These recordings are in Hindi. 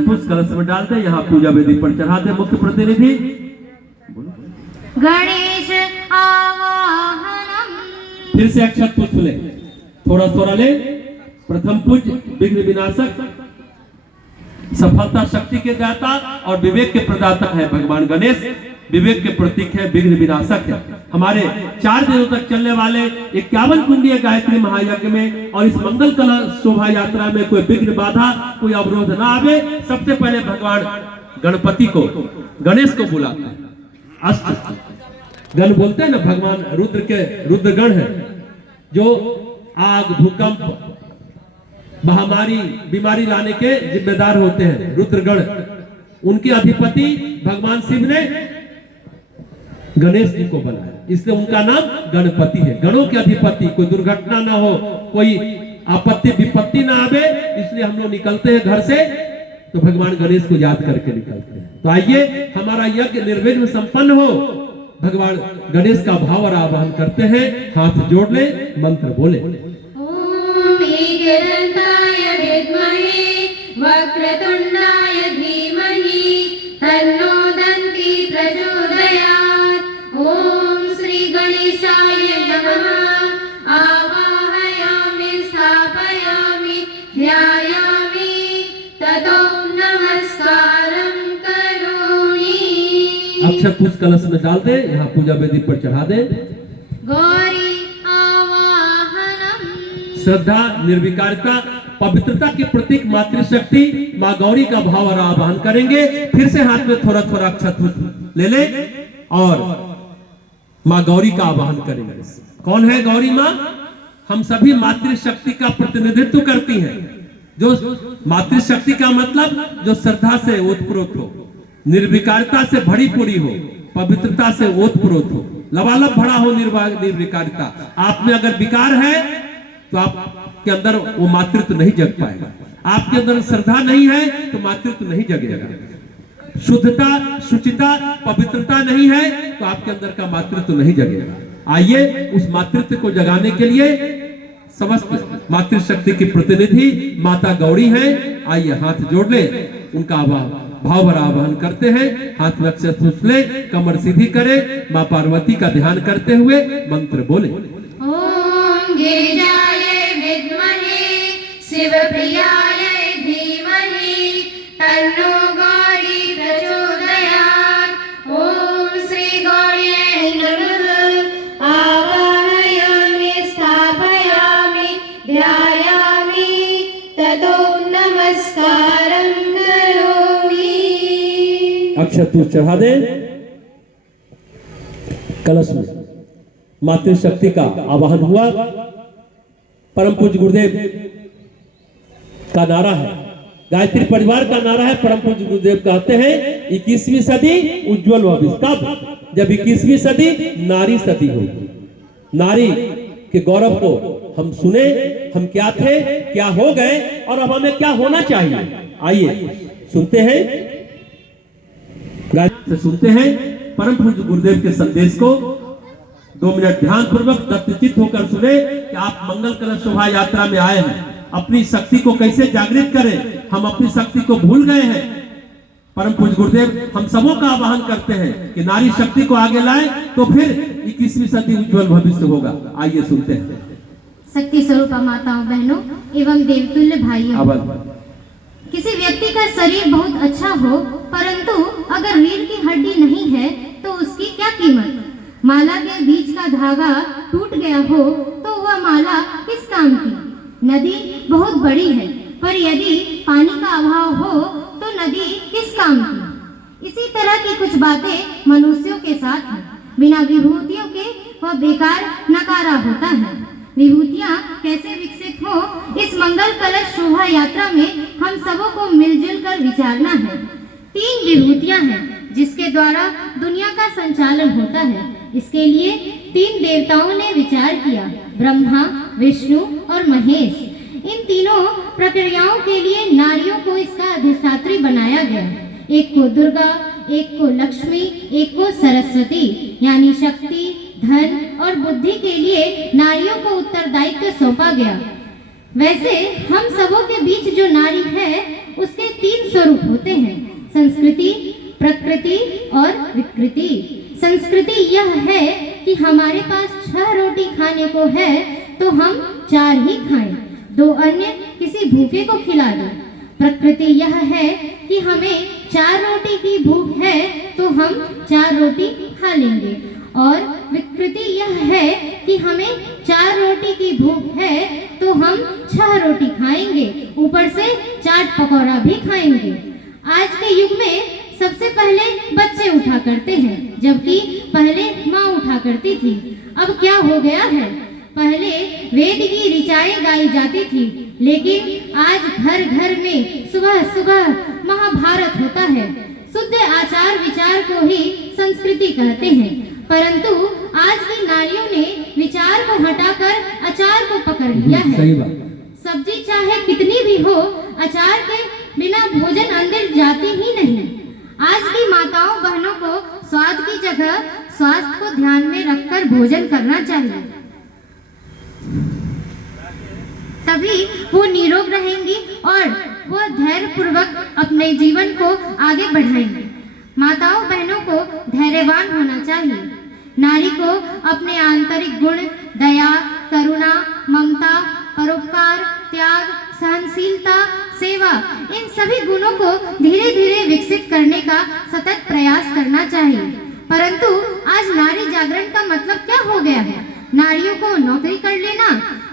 अक्षत पुष्प कलश में डाल दे, यहाँ पूजा वेदी पर चढ़ा दे। मुख्य प्रतिनिधि गणेश आवाहनम। फिर से अक्षत पुष्प ले, थोड़ा थोड़ा ले। प्रथम पूज्य विघ्न विनाशक, सफलता शक्ति के दाता और विवेक के प्रदाता है भगवान गणेश। विवेक के प्रतीक है, विघ्न विनाशक है। हमारे 4 दिनों तक चलने वाले 51 कुंडीय गायत्री महायज्ञ में और इस मंगल कलश शोभा यात्रा में कोई विघ्न बाधा, कोई अवरोध ना आवे। सबसे पहले भगवान गणपति को, गणेश को बुलाते हैं। अष्ट गण बोलते हैं ना, भगवान रुद्र के रुद्र गण है, जो आग, भूकंप, महामारी, बीमारी लाने के जिम्मेदार होते हैं रुद्रगण। उनके अधिपति भगवान शिव ने गणेश जी को बनाया, इसलिए उनका नाम गणपति है। गणों के अधिपति, कोई दुर्घटना ना हो, कोई आपत्ति विपत्ति ना आवे, इसलिए हम लोग निकलते हैं घर से तो भगवान गणेश को याद करके निकलते हैं। तो आइए हमारा यज्ञ निर्विघ्न संपन्न हो, भगवान गणेश का भाव और आवाहन करते हैं। हाथ जोड़ ले, मंत्र बोले। ओम एकदंताय विद्महे वक्रतुंडाय धीमहि तन्नो दन्ति प्रचोदयात्। ओम श्री गणेशाय नमः। आवाहयामि स्थापयामि ध्यायामि ततो नमस्कारं करोमि। अक्षत पुष्प कलश में डाल दे, यहाँ पूजा वेदी पर चढ़ा दे। गौरी आवाहनम। श्रद्धा, निर्विकारिता, पवित्रता के प्रतीक मातृशक्ति माँ गौरी का भाव और आवाहन करेंगे। फिर से हाथ में थोड़ा थोड़ा अक्षत पुष्प ले ले और माँ गौरी का आवाहन करेंगे। कौन है गौरी माँ? हम सभी मातृशक्ति का प्रतिनिधित्व करती हैं। जो मातृशक्ति का मतलब जो श्रद्धा से ओतप्रोत हो, निर्विकारिता से भरी पूरी हो, पवित्रता से ओतप्रोत हो, लबालब भरा हो निर्विकारिता। आप में अगर विकार है तो आपके अंदर वो मातृत्व नहीं जग पाएगा। आपके अंदर श्रद्धा नहीं है तो मातृत्व नहीं जगेगा। शुद्धता, शुचिता, पवित्रता नहीं है तो आपके अंदर का मातृत्व नहीं जगेगा। आइए उस मातृत्व को जगाने के लिए समस्त मातृशक्ति की प्रतिनिधि माता गौरी हैं। आइए हाथ जोड़ ले, उनका भाव भरा आवाहन करते हैं। हाथ में अक्षत पुष्प ले, कमर सीधी करे, माँ पार्वती का ध्यान करते हुए मंत्र बोले। ओम गिरिजाय विद्महे शिवप्रियाय धीमहि तन्नो गौरी प्रचोदयात्। ओम श्री गौर्यै नमः। आवाहयामि स्थापयामि ध्यायामि ततो नमस्कारं करोमि। अक्षत पुष्प चढ़ा दे कलश में। मातृशक्ति का आवाहन हुआ। परम पूज्य गुरुदेव का नारा है, गायत्री परिवार का नारा है। परम पूज्य गुरुदेव कहते हैं 21वीं सदी उज्जवल भविष्य। कब? जब 21वीं सदी नारी सदी होगी। नारी के गौरव को हम सुने, हम क्या थे, क्या हो गए और अब हमें क्या होना चाहिए। आइए सुनते हैं, गायत्री से सुनते हैं परम पूज्य गुरुदेव के संदेश को। 2 मिनट ध्यान पूर्वक दत्तचित्त होकर सुने कि आप मंगल कलश शोभा यात्रा में आए हैं। अपनी शक्ति को कैसे जागृत करें, हम अपनी शक्ति को भूल गए हैं। परम पूज्य गुरुदेव हम सबों का आह्वान करते हैं कि नारी शक्ति को आगे लाए तो फिर 21वीं सदी उज्जवल भविष्य होगा। आइए सुनते हैं। शक्ति स्वरूप माताओं, बहनों एवं देवतुल्य भाइयों, किसी व्यक्ति का शरीर बहुत अच्छा हो परंतु अगर रीढ़ की हड्डी नहीं है तो उसकी क्या कीमत। माला के बीच का धागा टूट गया हो तो वह माला किस काम की। नदी बहुत बड़ी है पर यदि पानी का अभाव हो तो नदी किस काम की। इसी तरह की कुछ बातें मनुष्यों के साथ हैं। बिना विभूतियों के वह बेकार नकारा होता है। विभूतियाँ कैसे विकसित हो, इस मंगल कलश शोभा यात्रा में हम सबों को मिलजुल कर विचारना है। 3 विभूतियाँ हैं जिसके द्वारा दुनिया का संचालन होता है। इसके लिए 3 देवताओं ने विचार किया, ब्रह्मा, विष्णु और महेश। इन तीनों प्रक्रियाओं के लिए नारियों को इसका अधिष्ठात्री बनाया गया। एक को दुर्गा, एक को लक्ष्मी, एक को सरस्वती, यानी शक्ति, धन और बुद्धि के लिए नारियों को उत्तरदायित्व सौंपा गया। वैसे हम सबों के बीच जो नारी है उसके 3 स्वरूप होते हैं, संस्कृति, प्रकृति और विकृति। संस्कृति यह है कि हमारे पास 6 रोटी खाने को है तो हम 4 ही खाएं, 2 अन्य किसी भूखे को खिला दें। प्रकृति यह है कि हमें 4 रोटी की भूख है तो हम 4 रोटी खा लेंगे, और विकृति यह है कि हमें 4 रोटी की भूख है तो हम 6 रोटी खाएंगे, ऊपर से चाट पकौड़ा भी खाएंगे। आज के युग में सबसे पहले बच्चे उठा करते हैं, जबकि पहले माँ उठा करती थी। अब क्या हो गया है, पहले वेद की ऋचाएं गाई जाती थी, लेकिन आज घर घर में सुबह सुबह महाभारत होता है। शुद्ध आचार विचार को ही संस्कृति कहते हैं, परंतु आज की नारियों ने विचार को हटाकर अचार को पकड़ लिया है। सही बात। सब्जी चाहे कितनी भी हो, अचार के बिना भोजन अंदर जाती ही नहीं। आज की माताओं बहनों को स्वाद की जगह स्वास्थ्य को ध्यान में रखकर भोजन करना चाहिए, तभी वो निरोग रहेंगी और वो धैर्य पूर्वक अपने जीवन को आगे बढ़ाएंगे। माताओं बहनों को धैर्यवान होना चाहिए। नारी को अपने आंतरिक गुण दया, करुणा, ममता, परोपकार, त्याग, सहनशीलता, सेवा, इन सभी गुणों को धीरे धीरे विकसित करने का सतत प्रयास करना चाहिए। परंतु आज नारी जागरण का मतलब क्या हो गया है? नारियों को नौकरी कर लेना,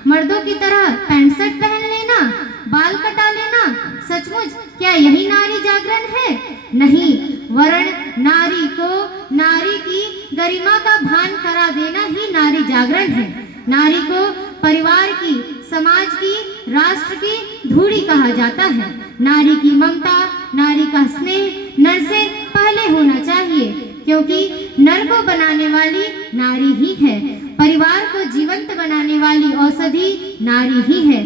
मर्दों की तरह पैंट शर्ट पहन लेना, बाल कटा लेना, सचमुच क्या यही नारी जागरण है? नहीं, वर्ण नारी को नारी की गरिमा का भान करा देना ही नारी जागरण है। नारी को परिवार की, समाज की, राष्ट्र की धूड़ी कहा जाता है। नारी की ममता, नारी का स्नेह नर से पहले होना चाहिए, क्योंकि नर को बनाने वाली नारी ही है। परिवार को जीवंत बनाने वाली औषधि नारी ही है।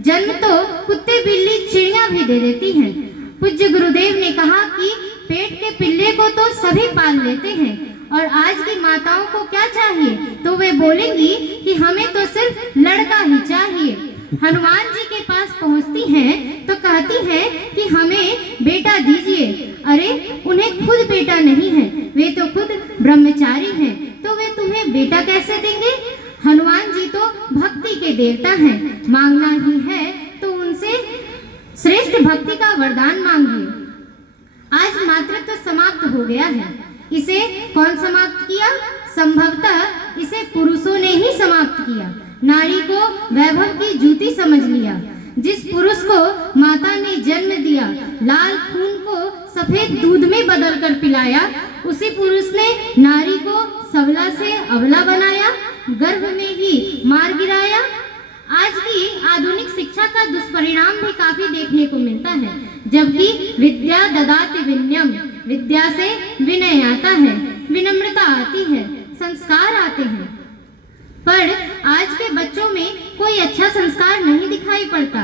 जन्म तो कुत्ते, बिल्ली, चिड़िया भी दे देती हैं। पूज्य गुरुदेव ने कहा कि पेट के पिल्ले को तो सभी पाल लेते हैं, और आज की माताओं को क्या चाहिए? तो वे बोलेंगी कि हमें तो सिर्फ लड़का ही चाहिए। हनुमान जी के पास पहुंचती हैं तो कहती हैं कि हमें बेटा दीजिए। अरे उन्हें खुद बेटा नहीं है, वे तो खुद ब्रह्मचारी हैं, तो वे तुम्हें बेटा कैसे देंगे? हनुमान जी तो भक्ति के देवता हैं, मांगना ही है तो उनसे श्रेष्ठ भक्ति का वरदान मांगिए। आज मातृत्व समाप्त हो गया है, इसे कौन समाप्त किया? संभवतः इसे पुरुषों ने ही समाप्त किया। नारी को वैभव की जूती समझ लिया। जिस पुरुष को माता ने जन्म दिया, लाल खून को सफेद दूध में बदलकर पिलाया, उसी पुरुष ने नारी को सबला से अबला बनाया, गर्भ में ही मार गिराया। आज की आधुनिक शिक्षा का दुष्परिणाम भी काफी देखने को मिलता है। जबकि विद्या ददाति विनयम, विद्या से विनय आता है, विनम्रता आती है, संस्कार आते हैं, पर आज के बच्चों में कोई अच्छा संस्कार नहीं दिखाई पड़ता।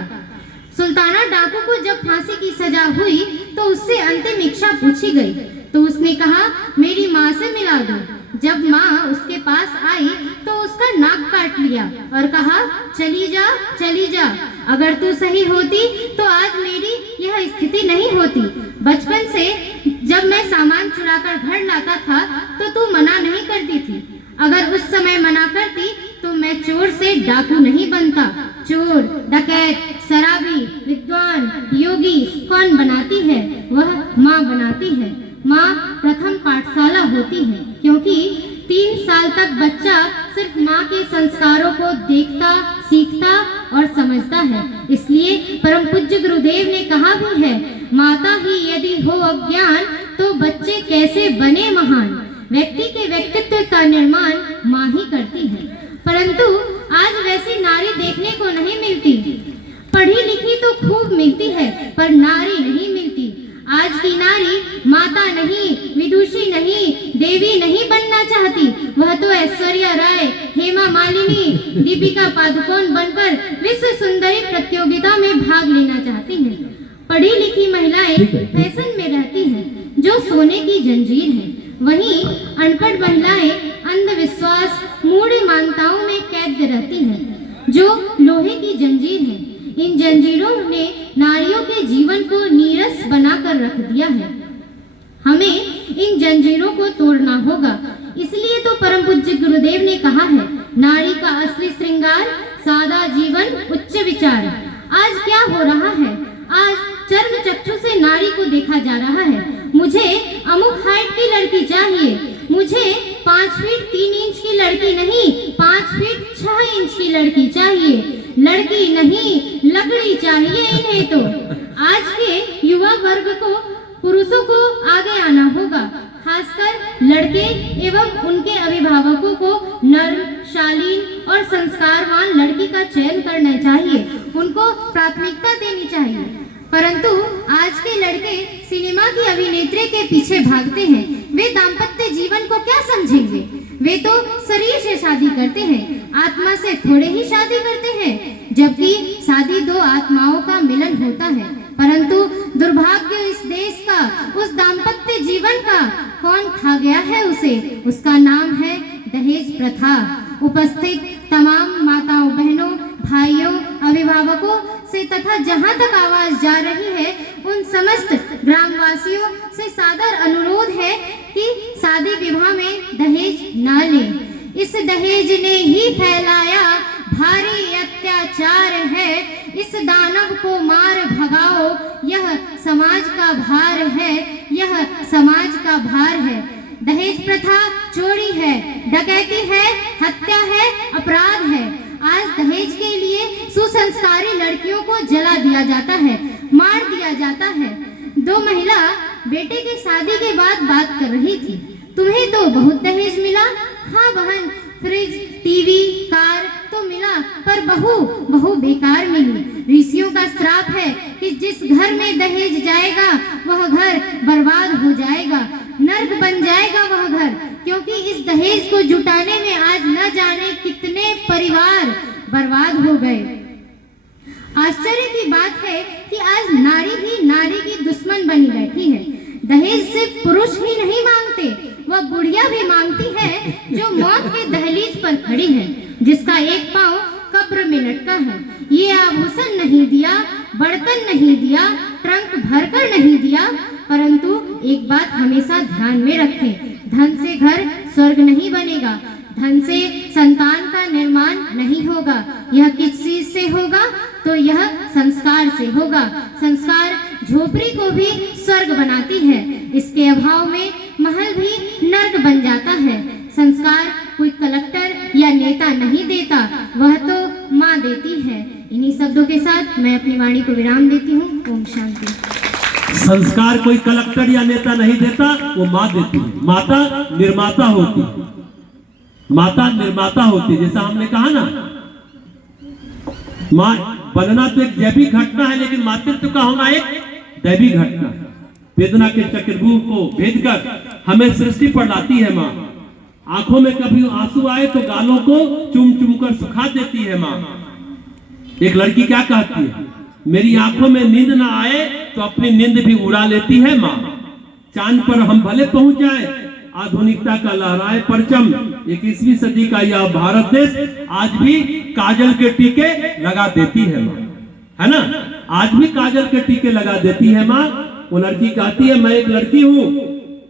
सुल्ताना डाकू को जब फांसी की सजा हुई तो उससे अंतिम इच्छा पूछी गई, तो उसने कहा मेरी माँ से मिला दो। जब माँ उसके पास आई तो उसका नाक काट लिया और कहा चली जा, चली जा, अगर तू सही होती तो आज मेरी यह स्थिति नहीं होती। बचपन से जब मैं सामान चुराकर घर लाता था तो तू मना नहीं करती थी, अगर उस समय मना करती तो मैं चोर से डाकू नहीं बनता। चोर, डकैत, शराबी, विद्वान, योगी कौन बनाती है? वह माँ बनाती है। माँ प्रथम पाठशाला होती है, क्योंकि 3 साल तक बच्चा सिर्फ माँ के संस्कारों को देखता, सीखता और समझता है। इसलिए परम पूज्य गुरुदेव ने कहा भी है, माता ही यदि हो अज्ञान तो बच्चे कैसे बने महान। व्यक्ति के व्यक्तित्व का निर्माण माँ ही करती है, परंतु आज वैसी नारी देखने को नहीं मिलती। पढ़ी लिखी तो खूब मिलती है, पर नारी नहीं मिलती। आज की नारी माता नहीं, विदुषी नहीं, देवी नहीं बनना चाहती। वह तो ऐश्वर्या राय, हेमा मालिनी, दीपिका पादुकोण बनकर विश्व सुंदरी प्रतियोगिता में भाग लेना चाहती हैं। पढ़ी लिखी महिलाएं फैशन में रहती हैं, जो सोने की जंजीर है। वहीं अनपढ़ महिलाएं अंधविश्वास, मूढ़ मान्यताओं में कैद रहती हैं, जो लोहे की जंजीर है। इन जंजीरों ने नारियों के जीवन को नीरस बनाकर रख दिया है। हमें इन जंजीरों को तोड़ना होगा। इसलिए तो परम पूज्य गुरुदेव ने कहा है, नारी का असली श्रृंगार सादा जीवन उच्च विचार। आज क्या हो रहा है? आज चर्म चक्षु से नारी को देखा जा रहा है। मुझे अमुक हाइट की लड़की चाहिए, मुझे 5 फीट 3 इंच की लड़की नहीं, 5 फीट 6 इंच की लड़की चाहिए। लड़की नहीं, लकड़ी चाहिए इन्हें। तो आज के युवा वर्ग को, पुरुषों को आगे आना होगा। खासकर लड़के एवं उनके अभिभावकों को नर्म, शालीन और संस्कारवान लड़की का चयन करना चाहिए, उनको प्राथमिकता देनी चाहिए। परंतु आज के लड़के सिनेमा की अभिनेत्री के पीछे भागते हैं। वे दाम्पत्य जीवन को क्या समझेंगे? वे तो शरीर से शादी करते हैं, आत्मा से थोड़े ही शादी करते हैं, जबकि शादी 2 आत्माओं का मिलन होता है। परंतु दुर्भाग्य इस देश का, उस दाम्पत्य जीवन का कौन खा गया है उसे? उसका नाम है दहेज प्रथा। उपस्थित तमाम माताओं, बहनों, भाइयों, अभिभावकों से तथा जहां तक आवाज जा रही है, उन समस्त ग्रामवासियों से सादर अनुरोध है कि शादी विवाह में दहेज न लें। इस दहेज ने ही फैलाया भारी अत्याचार है। इस दानव को मार भगाओ, यह समाज का भार है, यह समाज का भार है। दहेज प्रथा चोरी है, डकैती है, हत्या है, अपराध है। आज दहेज के लिए सुसंस्कारी लड़कियों को जला दिया जाता है, मार दिया जाता है। 2 महिला बेटे की शादी के बाद बात कर रही थी, तुम्हें तो बहुत दहेज मिला। हाँ बहन, फ्रिज, टीवी, कार तो मिला, पर बहू बेकार मिली। ऋषियों का श्राप है कि जिस घर में दहेज जाएगा वह घर बर्बाद हो जाएगा, नर्क बन जाएगा वह घर। क्योंकि इस दहेज को जुटाने में आज न जाने कितने परिवार बर्बाद हो गए। आश्चर्य की बात है कि आज नारी ही नारी की दुश्मन बनी बैठी है। दहेज सिर्फ पुरुष ही नहीं मांगते, वह बुढ़िया भी मांगती है, जो मौत के दहलीज पर खड़ी है, जिसका एक पांव कब्र में लटका है। ये आभूषण नहीं दिया, बर्तन नहीं दिया, ट्रंक भरकर नहीं दिया, परंतु एक बात हमेशा ध्यान में रखें, धन से घर स्वर्ग नहीं बनेगा, धन से संतान का निर्माण नहीं होगा। यह किस चीज से होगा? तो यह संस्कार से होगा। संस्कार झोपड़ी को भी स्वर्ग बनाती है, इसके अभाव में महल भी नर्क बन जाता है। संस्कार कोई कलेक्टर या नेता नहीं देता, वह तो माँ देती है। इन्हीं शब्दों के साथ मैं अपनी वाणी को विराम देती हूँ। ओम शांति। संस्कार कोई कलेक्टर या नेता नहीं देता, वो माँ देती है। माता निर्माता होती है, माता निर्माता होती है। जैसा हमने कहा ना, माँ बनना तो एक जैविक घटना है, लेकिन मातृत्व का होना एक दैवी घटना है। वेदना के चक्रव्यूह को भेदकर हमें सृष्टि पर लाती है माँ। आंखों में कभी आंसू आए तो गालों को चुम चुम कर सुखा देती है माँ। एक लड़की क्या कहती है? मेरी आंखों में नींद ना आए तो अपनी नींद भी उड़ा लेती है माँ। चांद पर हम भले पहुंच जाए, आधुनिकता का लहराए परचम, 21वीं सदी का यह भारत देश आज भी काजल के टीके लगा देती है माँ, है ना? आज भी काजल के टीके लगा देती है माँ। वो लड़की कहती है, मैं एक लड़की हूँ,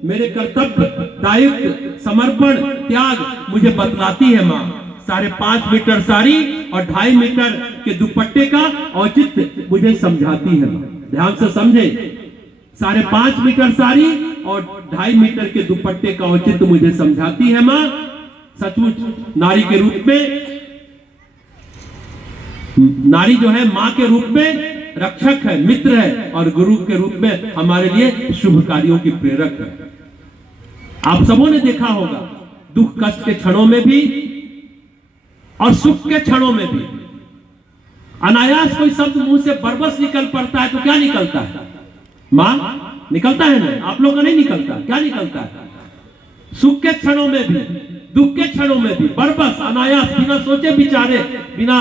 मेरे कर्तव्य, दायित्व, समर्पण, त्याग मुझे बतलाती है माँ। 5.5 मीटर साड़ी और 2.5 मीटर के दुपट्टे का औचित्य मुझे समझाती है माँ। ध्यान से समझे, 5.5 मीटर साड़ी और 2.5 मीटर के दुपट्टे का औचित्य मुझे समझाती है माँ। सचमुच नारी के रूप में, नारी जो है माँ के रूप में रक्षक है, मित्र है, और गुरु के रूप में हमारे लिए शुभ कार्यों की प्रेरक है। आप सबों ने देखा होगा, दुख कष्ट के क्षणों में भी और सुख के क्षणों में भी अनायास कोई शब्द मुंह से बरबस निकल पड़ता है तो क्या निकलता है? माँ निकलता है ना? आप लोगों का नहीं निकलता? क्या निकलता है? सुख के क्षणों में भी, दुख के क्षणों में भी बरबस अनायास, बिना सोचे विचारे, बिना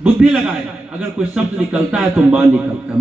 बुद्धि लगाए अगर कोई शब्द निकलता है तो माँ निकलता है।